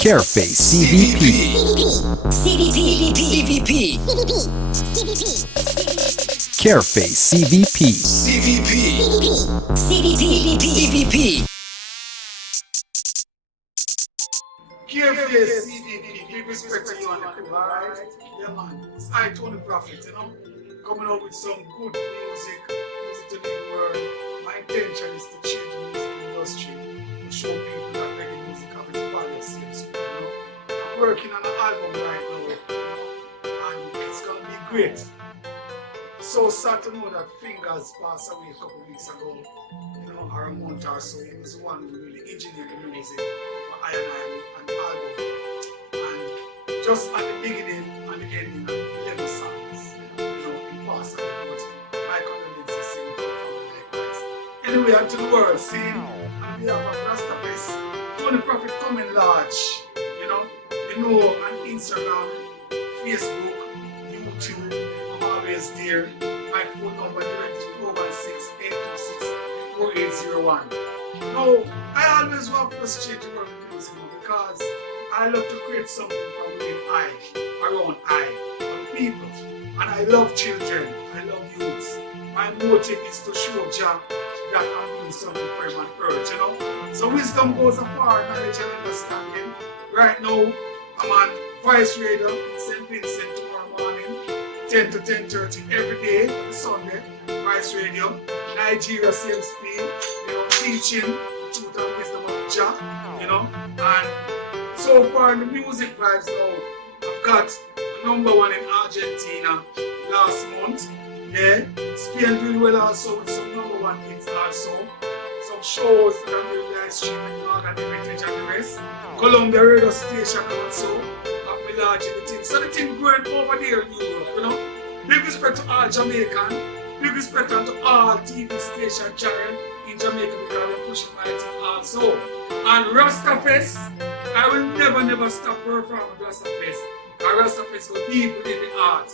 Careface CVP. Careface CVP. Careface CVP, big respect to you on the crew, alright? Yeah man, it's I Tony Prophet, coming up with some good music to the world. My intention is to change the music industry, to show people that reggae music have its value serious, I'm working on an album right now, and it's gonna be great. So sad to know that Fingers passed away a couple of weeks ago, or a month or so. He was the one who really engineered the music for I and the album. And just at the beginning and the ending, 11 songs, he passed away. But my condolences sing for likewise. Anyway, unto the world, saying on behalf of Rastafest, Tony Prophet coming large. We know on Instagram, Facebook, YouTube, I'm always there. My phone number is 416-826-4801. Now, I always want to change the world of music because I love to create something from within around for people. And I love children, I love youths. My motive is to show Jah that I'm doing something for him on earth, So wisdom goes afar, knowledge and understanding. Right now, I'm on Vice Radio in St. Vincent tomorrow morning, 10 to 10:30 every day on Sunday. Vice Radio, Nigeria same speed, teaching the truth and wisdom of Jah, and so far in the music vibes now, I've got the #1 in Argentina last month. Yeah, Spain doing well also with some #1 hits also. Some shows that I'm doing live streaming, Northern Heritage and the rest. Columbia radio station also, have me large in the thing. So the thing growing over there in Europe, Big respect to all Jamaican, big respect to all TV station channel in Jamaica because they're pushing my thing also. And Rastafest, I will never stop performing Rastafest. And Rastafest will deep within the art,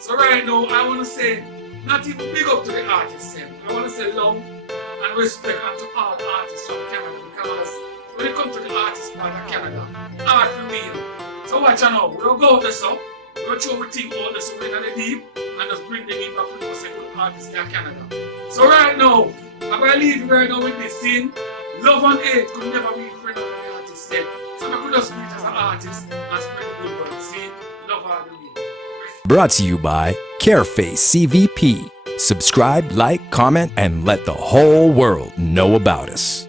So right now, I want to say, not even big up to the artists, I want to say love and respect to all artists from Canada because when it comes to the artist part of Canada, art for real. So watch out now, we'll go out there so, we'll throw everything out there so we're in the deep and just bring them in back to the second artists in Canada. So right now, I'm going to leave you right now with this scene. Love and hate could never be a friend of the artist said. So I could just meet as an artist and spread the good word. See, love all the way. Brought to you by Careface CVP. Subscribe, like, comment, and let the whole world know about us.